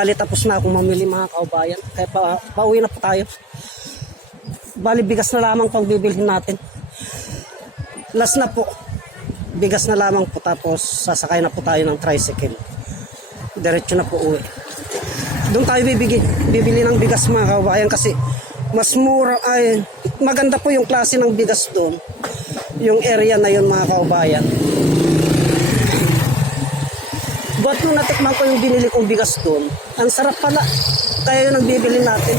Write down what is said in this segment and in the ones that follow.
Bali tapos na akong mamili mga kaubayan. Kaya pa, pauwi na po tayo. Bali bigas na lamang pang bibilhin natin. Last na po. Bigas na lamang po tapos sasakay na po tayo ng tricycle. Diretso na po uwi. Doon tayo bibigi, bibili ng bigas mga kaubayan kasi mas mura ay maganda po yung klase ng bigas doon. Yung area na yun mga kaubayan. Buat nung natikman ko yung binili kong bigas doon, ang sarap pala. Kaya yun ang bibili natin.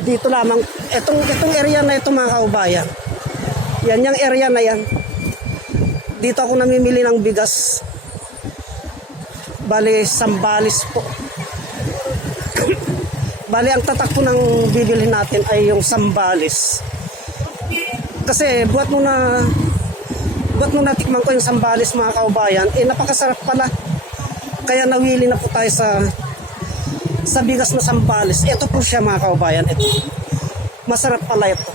Dito lamang, etong, etong area na ito mga kaubayan. Yan yung area na yan. Dito ako namimili ng bigas. Bali, Sambales po. Bali, ang tatak po ng bibili natin ay yung Sambales. Kasi buat mo na buat mo natikman ko yung Sambales mga kaubayan, eh napakasarap pala. Kaya nawili na po tayo sa sa bigas na Sambales. Ito po siya mga kaubayan. Ito. Masarap pala ito.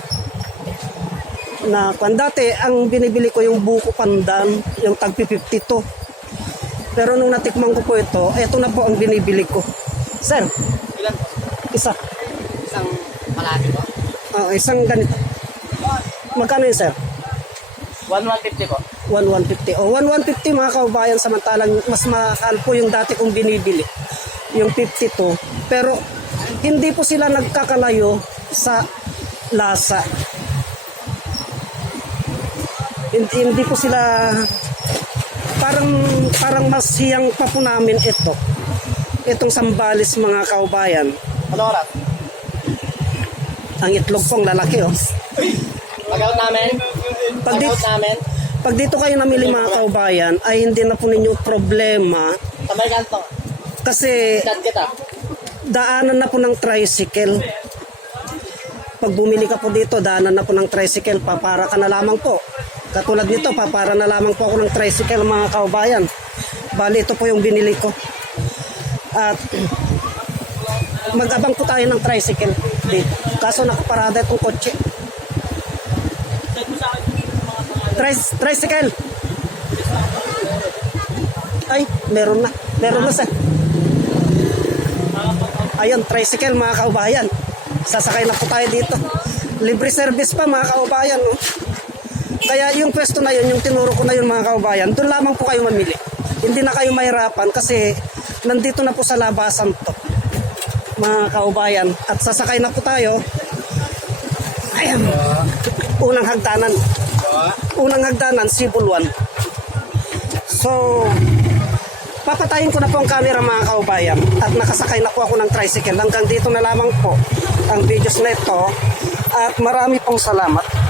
Na kung dati, ang binibili ko yung buko pandan, yung tagpi 52. Pero nung natikman ko po ito, ito na po ang binibili ko. Sir, Ilan po? isa. Isang malaki po? Ah, isang ganito. Magkano yun, sir? 1,150 po. 1150. O 1150 mga kaubayan samantalang mas mahal po yung dati kong binibili. Yung 52. Pero hindi po sila nagkakalayo sa lasa. Hindi, hindi po sila parang parang mas hiyang pa po namin ito. Itong sambalis mga kaubayan. Ano oras? Ang itlog pong lalaki oh. Pag-out namin? Pag di- Pag-out namin? Pag dito kayo namili mga kaubayan ay hindi na po ninyo problema Sabay kanto. kasi kita. daanan na po ng tricycle. Pag bumili ka po dito, daanan na po ng tricycle, papara ka na lamang po. Katulad nito, papara na lamang po ako ng tricycle mga kaubayan. Bali, ito po yung binili ko. At mag-abang po tayo ng tricycle dito. Kaso nakaparada itong kotse. Tricycle! Ay, meron na. Meron na sir. Ayun, tricycle mga kaubayan. Sasakay na po tayo dito. Libre service pa mga kaubayan. No? Kaya yung pwesto na yun, yung tinuro ko na yun mga kaubayan, doon lamang po kayo mamili. Hindi na kayo mahirapan kasi nandito na po sa labasan to. Mga kaubayan. At sasakay na po tayo. Ayan. Unang hagdanan. Unang hagdanan, Sibul 1. So, papatayin ko na po ang camera mga kaubayan. At nakasakay na po ako ng tricycle. Hanggang dito na lamang po ang videos na ito. At marami pong salamat